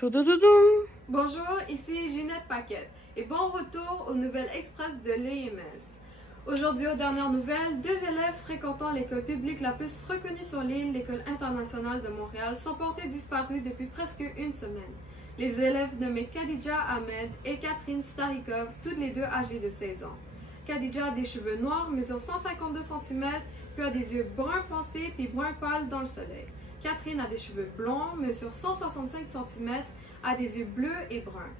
Toudoudoudou. Bonjour, ici Ginette Paquette et bon retour aux nouvelles express de l'EMS. Aujourd'hui, aux dernières nouvelles, 2 élèves fréquentant l'école publique la plus reconnue sur l'île, l'École internationale de Montréal, sont portés disparus depuis presque une semaine. Les élèves nommés Khadija Ahmed et Catherine Starikov, toutes les deux âgées de 16 ans. Khadija a des cheveux noirs, mesure 152 cm, puis a des yeux brun foncé puis brun pâle dans le soleil. Catherine a des cheveux blonds, mesure 165 cm, a des yeux bleus et bruns.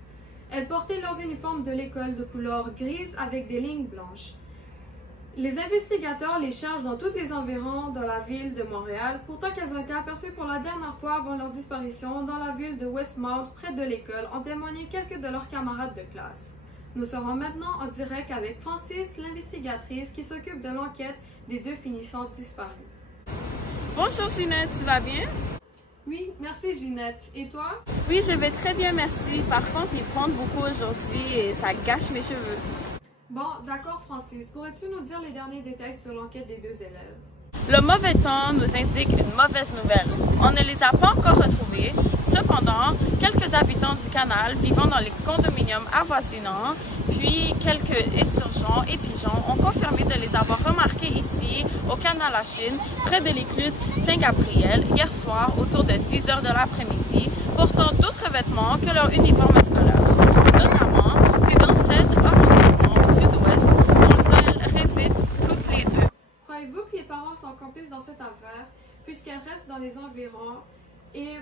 Elles portaient leurs uniformes de l'école de couleur grise avec des lignes blanches. Les investigateurs les cherchent dans tous les environs de la ville de Montréal, pourtant qu'elles ont été aperçues pour la dernière fois avant leur disparition dans la ville de Westmount, près de l'école, ont témoigné quelques de leurs camarades de classe. Nous serons maintenant en direct avec Francis, l'investigatrice qui s'occupe de l'enquête des 2 finissantes disparues. Bonjour Ginette, tu vas bien? Oui, merci Ginette. Et toi? Oui, je vais très bien, merci. Par contre, il fondent beaucoup aujourd'hui et ça gâche mes cheveux. Bon, d'accord Francis. Pourrais-tu nous dire les derniers détails sur l'enquête des 2 élèves? Le mauvais temps nous indique une mauvaise nouvelle. On ne les a pas encore retrouvés. Cependant, quelques habitants du canal vivant dans les condominiums avoisinants, puis quelques insurgents et pigeons ont confirmé de les avoir remarqués ici, au canal à Chine, près de l'écluse Saint-Gabriel, hier soir autour de 10 h de l'après-midi, portant d'autres vêtements que leur uniforme scolaire. Notamment, c'est dans cet arrondissement au sud-ouest dont elles résident toutes les 2. Croyez-vous que les parents sont complices dans cette affaire, puisqu'elles restent dans les environs et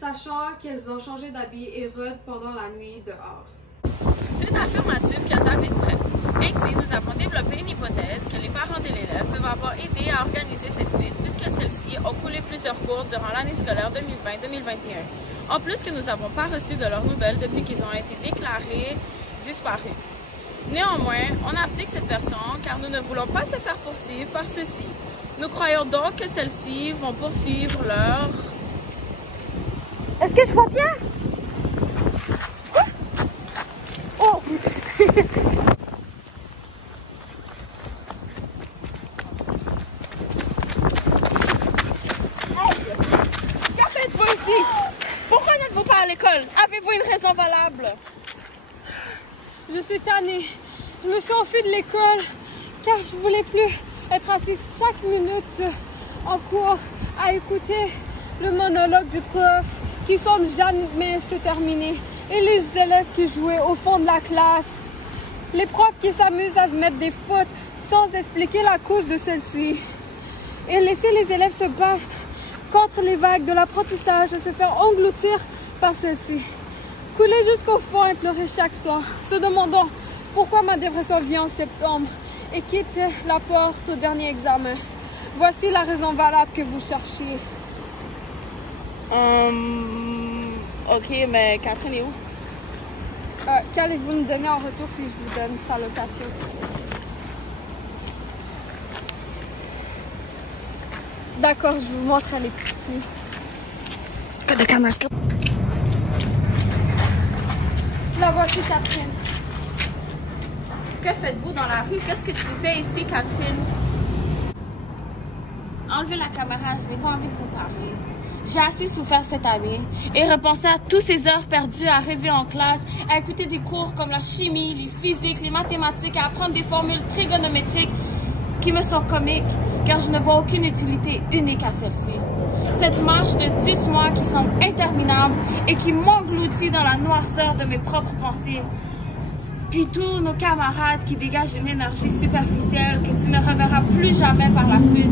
sachant qu'elles ont changé d'habit et rôdent pendant la nuit dehors? C'est affirmatif qu'elles habitent près. Ainsi, nous avons développé une hypothèse que les parents de l'élève peuvent avoir aidé à organiser cette fuite puisque celles-ci ont coulé plusieurs cours durant l'année scolaire 2020-2021. En plus que nous n'avons pas reçu de leurs nouvelles depuis qu'ils ont été déclarés disparus. Néanmoins, on abdique cette version car nous ne voulons pas se faire poursuivre par ceux-ci. Nous croyons donc que celles-ci vont poursuivre leur... Est-ce que je vois bien? Oh! Que faites-vous ici? Pourquoi n'êtes-vous pas à l'école? Avez-vous une raison valable? Je suis tannée. Je me suis enfuie de l'école car je voulais plus être assise chaque minute en cours à écouter le monologue du prof qui semble jamais se terminer et les élèves qui jouaient au fond de la classe. Les profs qui s'amusent à mettre des fautes sans expliquer la cause de celle-ci et laisser les élèves se battre contre les vagues de l'apprentissage et se faire engloutir par celle-ci. Couler jusqu'au fond et pleurer chaque soir, se demandant pourquoi ma dépression vient en septembre et quitte la porte au dernier examen. Voici la raison valable que vous cherchiez. Ok, mais Catherine est où? Qu'allez-vous me donner en retour si je vous donne sa location? D'accord, je vous montre les petits. Got the camera skill. La voici, Catherine. Que faites-vous dans la rue? Qu'est-ce que tu fais ici, Catherine? Enlevez la caméra, je n'ai pas envie de vous parler. J'ai assez souffert cette année et repensé à toutes ces heures perdues à rêver en classe, à écouter des cours comme la chimie, les physiques, les mathématiques, à apprendre des formules trigonométriques qui me sont comiques car je ne vois aucune utilité unique à celle-ci. Cette marche de 10 mois qui semble interminable et qui m'engloutit dans la noirceur de mes propres pensées. Puis tous nos camarades qui dégagent une énergie superficielle que tu ne reverras plus jamais par la suite.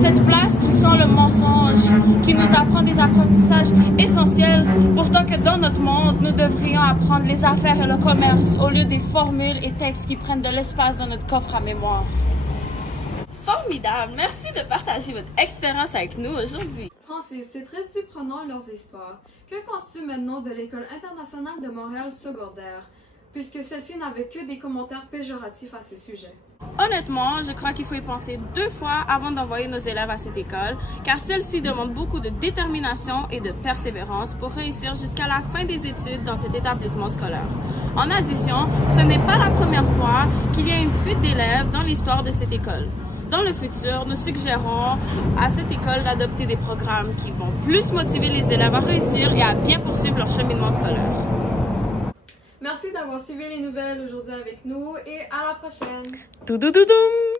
Cette place qui sent le mensonge, qui nous apprend des apprentissages essentiels, pourtant que dans notre monde, nous devrions apprendre les affaires et le commerce au lieu des formules et textes qui prennent de l'espace dans notre coffre à mémoire. Formidable! Merci de partager votre expérience avec nous aujourd'hui. Francis, c'est très surprenant leurs histoires. Que penses-tu maintenant de l'École internationale de Montréal secondaire, puisque celle-ci n'avait que des commentaires péjoratifs à ce sujet? Honnêtement, je crois qu'il faut y penser 2 fois avant d'envoyer nos élèves à cette école, car celle-ci demande beaucoup de détermination et de persévérance pour réussir jusqu'à la fin des études dans cet établissement scolaire. En addition, ce n'est pas la première fois qu'il y a une fuite d'élèves dans l'histoire de cette école. Dans le futur, nous suggérons à cette école d'adopter des programmes qui vont plus motiver les élèves à réussir et à bien poursuivre leur cheminement d'avoir suivi les nouvelles aujourd'hui avec nous et à la prochaine! Tout.